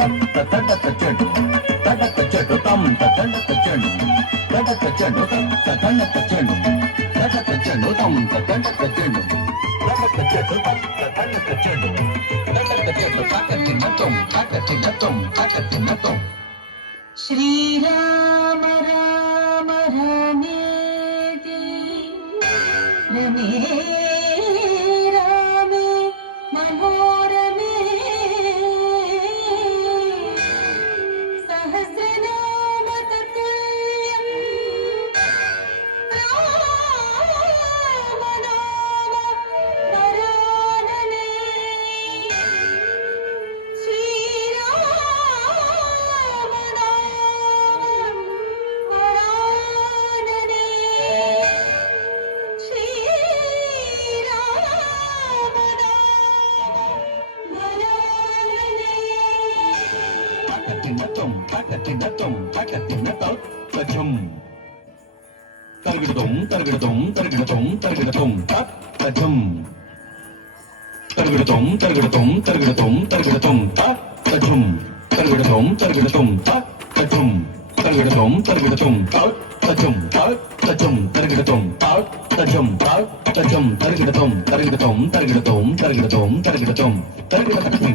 తడత చెడు తడత చెడు తం తడత చెడు తడత చెడు తడత చెడు తడత చెడు తం తడత చెడు తడత చెడు తడత చెడు తడత చెడు తాకతినతం శ్రీరామ రామ రమేతి రమే రామే మనోరమే సహస్రనామ తతుల్యం రామ నామ వరాననే శ్రీరామ నామ వరాననే శ్రీరామ నామ వరాననే తాకతినతం తజం తరగిడతం తరగిడతం తరగిడతం తరగిడతం తజం తరగిడతం తరగిడతం తరగిడతం తరగిడతం తజం తరగిడతం తరగిడతం తజం తరగిడతం తరగిడతం తజం తజం తరగిడతం తజం తజం తరగిడతం తరగిడతం తరగిడతం తరగిడతం తరగిడతం తరగిడతం